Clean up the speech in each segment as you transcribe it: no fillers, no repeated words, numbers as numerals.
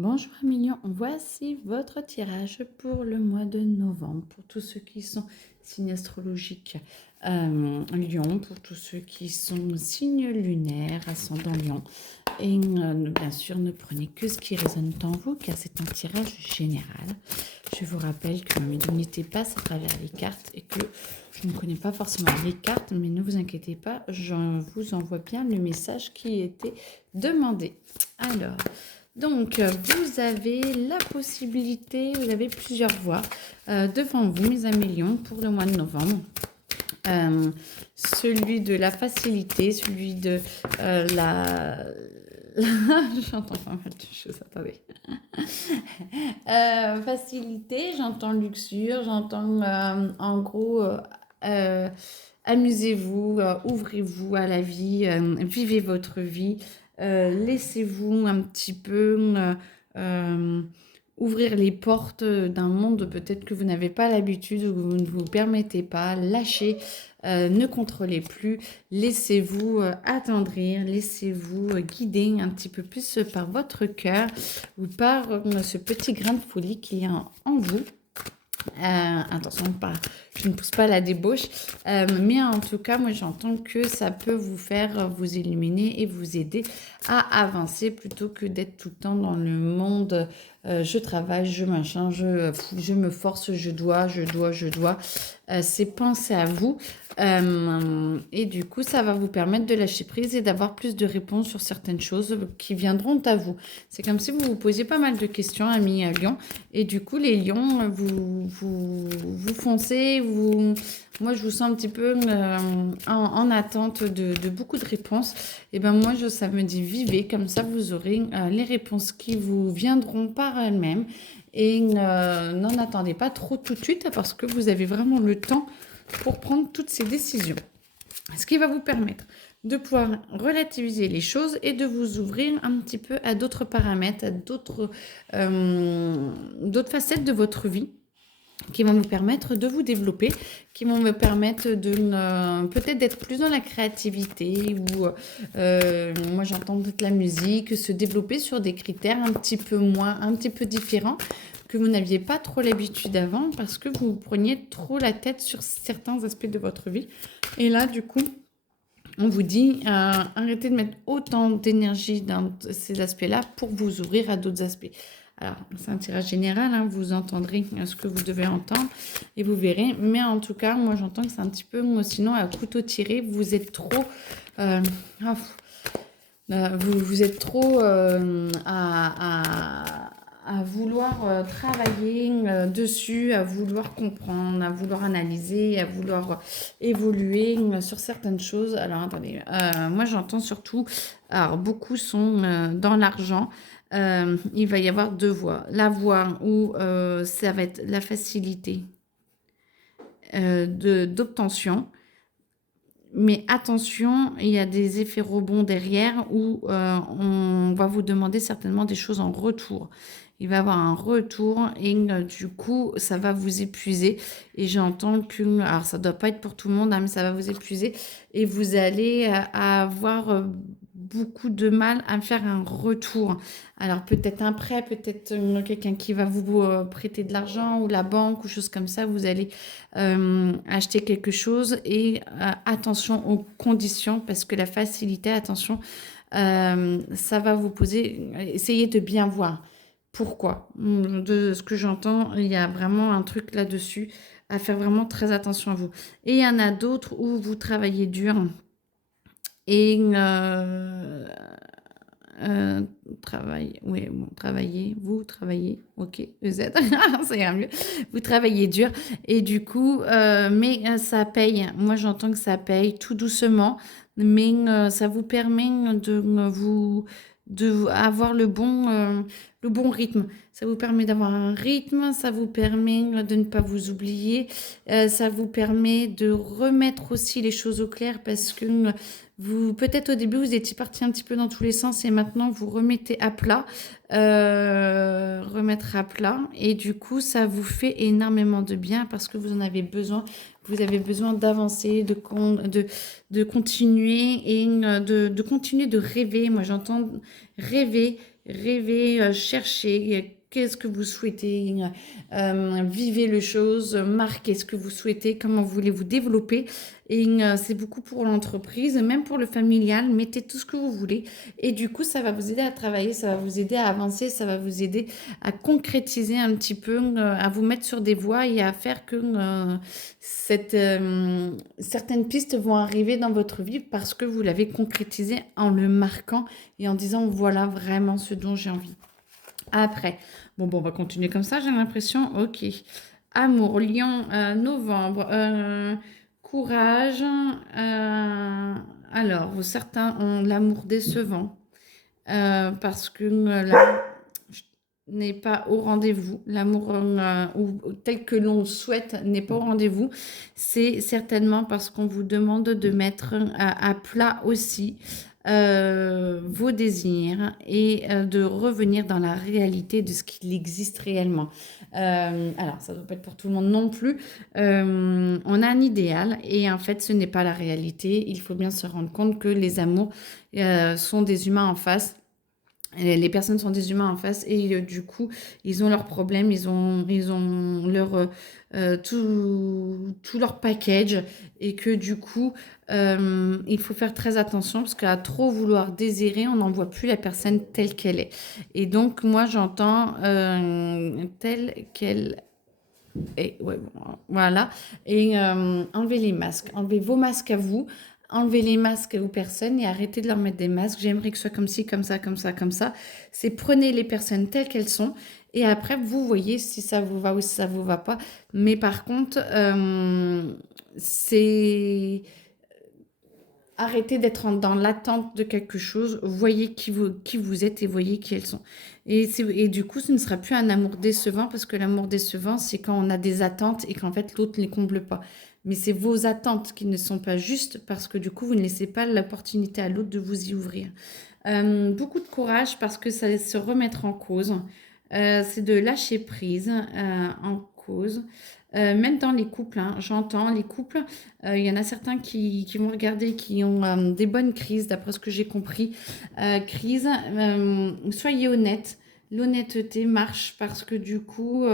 Bonjour Emilion, voici votre tirage pour le mois de novembre, pour tous ceux qui sont signes astrologiques Lion, pour tous ceux qui sont signes lunaires, ascendant Lion. Et bien sûr, ne prenez que ce qui résonne en vous, car c'est un tirage général. Je vous rappelle que ma médiumnité passe à travers les cartes et que je ne connais pas forcément les cartes, mais ne vous inquiétez pas, je vous envoie bien le message qui était demandé. Alors, donc, vous avez la possibilité, vous avez plusieurs voies devant vous, mes amis Lions, pour le mois de novembre. Celui de la facilité, celui de la... J'entends pas mal de choses, attendez. Facilité, j'entends luxure, j'entends en gros... amusez-vous, ouvrez-vous à la vie, vivez votre vie, laissez-vous un petit peu euh, ouvrir les portes d'un monde peut-être que vous n'avez pas l'habitude ou que vous ne vous permettez pas, lâchez, ne contrôlez plus, laissez-vous attendrir, laissez-vous guider un petit peu plus par votre cœur ou par ce petit grain de folie qui est en vous. Attention, pas, je ne pousse pas la débauche, mais en tout cas, moi j'entends que ça peut vous faire vous illuminer et vous aider à avancer plutôt que d'être tout le temps dans le monde. Je travaille, je machin, je me force, je dois. C'est penser à vous. Et du coup, ça va vous permettre de lâcher prise et d'avoir plus de réponses sur certaines choses qui viendront à vous. C'est comme si vous vous posiez pas mal de questions, amis Lion. Et du coup, les lions, vous foncez, moi, je vous sens un petit peu en attente de beaucoup de réponses. Et ben moi, ça me dit vivez, comme ça, vous aurez les réponses qui vous viendront par elles-mêmes. Et n'en attendez pas trop tout de suite parce que vous avez vraiment le temps pour prendre toutes ces décisions. Ce qui va vous permettre de pouvoir relativiser les choses et de vous ouvrir un petit peu à d'autres paramètres, à d'autres facettes de votre vie qui vont vous permettre de vous développer, qui vont me permettre de peut-être d'être plus dans la créativité ou moi j'entends peut-être la musique, se développer sur des critères un petit peu différents que vous n'aviez pas trop l'habitude avant parce que vous preniez trop la tête sur certains aspects de votre vie. Et là, du coup, on vous dit arrêtez de mettre autant d'énergie dans ces aspects-là pour vous ouvrir à d'autres aspects. Alors, c'est un tirage général, hein, vous entendrez ce que vous devez entendre et vous verrez. Mais en tout cas, moi, j'entends que c'est un petit peu, sinon, à couteau tiré, vous êtes trop... vous êtes trop à vouloir travailler dessus, à vouloir comprendre, à vouloir analyser, à vouloir évoluer sur certaines choses. Alors, attendez, moi j'entends surtout, alors beaucoup sont dans l'argent. Il va y avoir deux voies. La voie où ça va être la facilité d'obtention. Mais attention, il y a des effets rebonds derrière où on va vous demander certainement des choses en retour. Il va y avoir un retour et du coup, ça va vous épuiser. Et j'entends que, alors ça ne doit pas être pour tout le monde, hein, mais ça va vous épuiser. Et vous allez avoir beaucoup de mal à faire un retour. Alors peut-être un prêt, peut-être quelqu'un qui va vous prêter de l'argent ou la banque ou chose comme ça. Vous allez acheter quelque chose et attention aux conditions parce que la facilité, attention, ça va vous poser, essayez de bien voir. Pourquoi? De ce que j'entends, il y a vraiment un truc là-dessus à faire vraiment très attention à vous. Et il y en a d'autres où vous travaillez dur et oui, bon, vous travaillez, ok, vous êtes, ça ira mieux. Vous travaillez dur et du coup, mais ça paye. Moi, j'entends que ça paye tout doucement, mais ça vous permet de avoir le bon rythme. Ça vous permet d'avoir un rythme, ça vous permet de ne pas vous oublier, ça vous permet de remettre aussi les choses au clair parce que vous, peut-être au début, vous étiez parti un petit peu dans tous les sens et maintenant vous remettez à plat, remettre à plat et du coup, ça vous fait énormément de bien parce que vous en avez besoin. Vous avez besoin d'avancer, de continuer et de continuer de rêver. Moi, j'entends rêver, rêvez, cherchez. Qu'est-ce que vous souhaitez, vivez les choses, marquez ce que vous souhaitez, comment voulez-vous développer. Et c'est beaucoup pour l'entreprise, même pour le familial, mettez tout ce que vous voulez. Et du coup, ça va vous aider à travailler, ça va vous aider à avancer, ça va vous aider à concrétiser un petit peu, à vous mettre sur des voies et à faire que certaines pistes vont arriver dans votre vie parce que vous l'avez concrétisé en le marquant et en disant voilà vraiment ce dont j'ai envie. Après, bon, on va continuer comme ça, j'ai l'impression. Ok. Amour, Lion, novembre. Courage. Alors, certains ont l'amour décevant parce que l'amour n'est pas au rendez-vous. L'amour tel que l'on souhaite n'est pas au rendez-vous. C'est certainement parce qu'on vous demande de mettre à plat aussi vos désirs et de revenir dans la réalité de ce qu'il existe réellement. Alors, ça ne doit pas être pour tout le monde non plus. On a un idéal et en fait, ce n'est pas la réalité. Il faut bien se rendre compte que les amours sont des humains en face. Les personnes sont des humains en face et du coup, ils ont leurs problèmes, ils ont leur, tout leur package et que du coup, il faut faire très attention parce qu'à trop vouloir désirer, on n'en voit plus la personne telle qu'elle est. Et donc, moi, j'entends telle qu'elle est. Ouais, bon, voilà. Et enlevez les masques, enlevez vos masques à vous. Enlevez les masques aux personnes et arrêtez de leur mettre des masques. J'aimerais que ce soit comme ci, comme ça, comme ça, comme ça. C'est prenez les personnes telles qu'elles sont et après vous voyez si ça vous va ou si ça vous va pas. Mais par contre, c'est arrêtez d'être dans l'attente de quelque chose. Voyez qui vous êtes et voyez qui elles sont. Et du coup, ce ne sera plus un amour décevant parce que l'amour décevant, c'est quand on a des attentes et qu'en fait l'autre ne les comble pas. Mais c'est vos attentes qui ne sont pas justes parce que du coup, vous ne laissez pas l'opportunité à l'autre de vous y ouvrir. Beaucoup de courage parce que ça se remettre en cause. C'est de lâcher prise en cause. Même dans les couples, hein, j'entends les couples, il y en a certains qui vont regarder, qui ont des bonnes crises, d'après ce que j'ai compris. Crise, soyez honnête. L'honnêteté marche parce que du coup,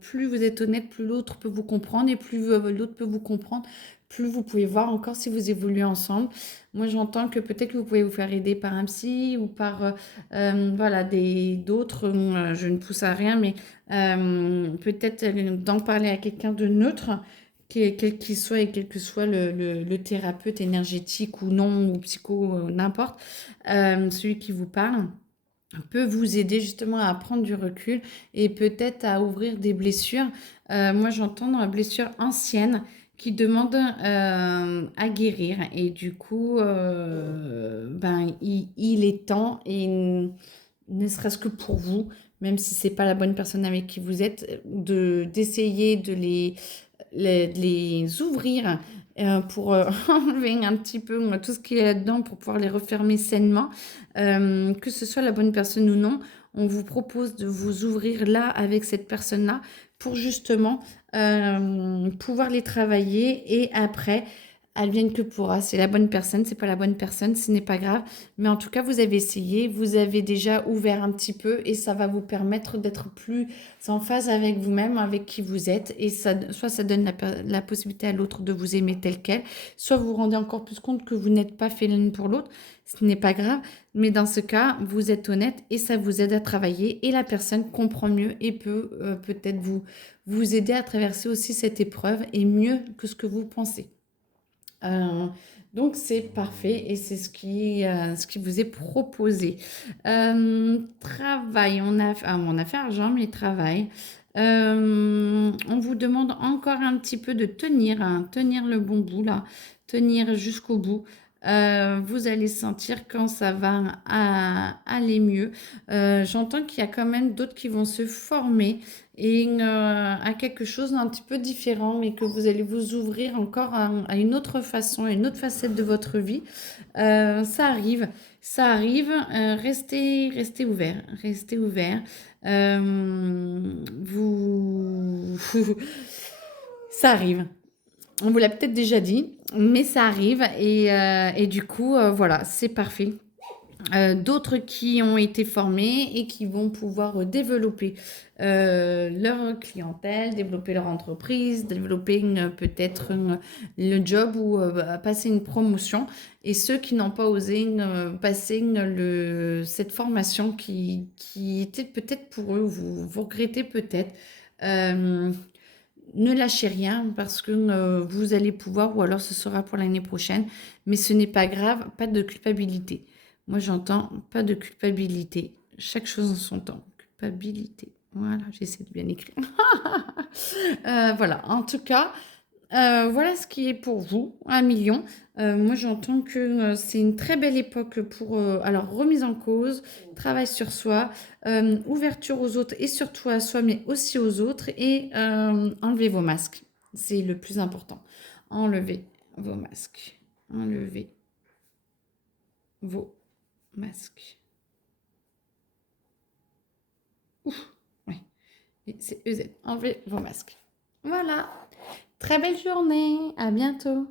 plus vous êtes honnête, plus l'autre peut vous comprendre et plus l'autre peut vous comprendre, plus vous pouvez voir encore si vous évoluez ensemble. Moi, j'entends que peut-être que vous pouvez vous faire aider par un psy ou par voilà, d'autres. Je ne pousse à rien, mais peut-être d'en parler à quelqu'un de neutre, quel qu'il soit et quel que soit le thérapeute énergétique ou non, ou psycho, n'importe, celui qui vous parle peut vous aider justement à prendre du recul et peut-être à ouvrir des blessures. Moi, j'entends dans la blessure ancienne qui demande à guérir et du coup, ben, il est temps et ne serait-ce que pour vous, même si c'est pas la bonne personne avec qui vous êtes, d'essayer de les ouvrir pour enlever un petit peu tout ce qui est là-dedans pour pouvoir les refermer sainement. Que ce soit la bonne personne ou non, on vous propose de vous ouvrir là avec cette personne-là pour justement pouvoir les travailler et après, advienne que pourra. C'est la bonne personne, c'est pas la bonne personne, ce n'est pas grave. Mais en tout cas, vous avez essayé, vous avez déjà ouvert un petit peu et ça va vous permettre d'être plus en phase avec vous-même, avec qui vous êtes. Et ça, soit ça donne la possibilité à l'autre de vous aimer tel quel, soit vous vous rendez encore plus compte que vous n'êtes pas fait l'une pour l'autre. Ce n'est pas grave, mais dans ce cas, vous êtes honnête et ça vous aide à travailler et la personne comprend mieux et peut peut-être vous aider à traverser aussi cette épreuve et mieux que ce que vous pensez. Euh, donc c'est parfait et c'est ce qui vous est proposé. Travail, on a fait argent, mais travail. On vous demande encore un petit peu de tenir, hein, tenir le bon bout là, tenir jusqu'au bout. Vous allez sentir quand ça va aller mieux. J'entends qu'il y a quand même d'autres qui vont se former et à quelque chose d'un petit peu différent, mais que vous allez vous ouvrir encore à une autre façon, à une autre facette de votre vie. Ça arrive, ça arrive. Restez ouvert, restez ouvert. Vous, ça arrive. On vous l'a peut-être déjà dit, mais ça arrive et du coup, voilà, c'est parfait. d'autres qui ont été formés et qui vont pouvoir développer leur clientèle, développer leur entreprise, développer peut-être le job ou passer une promotion. Et ceux qui n'ont pas osé passer cette formation qui était peut-être pour eux, vous regrettez peut-être. euh, Ne lâchez rien parce que vous allez pouvoir, ou alors ce sera pour l'année prochaine, mais ce n'est pas grave, pas de culpabilité. Moi, j'entends pas de culpabilité. Chaque chose en son temps. Culpabilité. Voilà, j'essaie de bien écrire. Voilà, en tout cas, voilà ce qui est pour vous, 1 million. Moi, j'entends que c'est une très belle époque pour, alors, remise en cause, travail sur soi, ouverture aux autres et surtout à soi, mais aussi aux autres. Et enlevez vos masques. C'est le plus important. Enlevez vos masques. Enlevez vos masques. Ouf, oui. Et c'est EZ. Enlevez vos masques. Voilà. Très belle journée. À bientôt.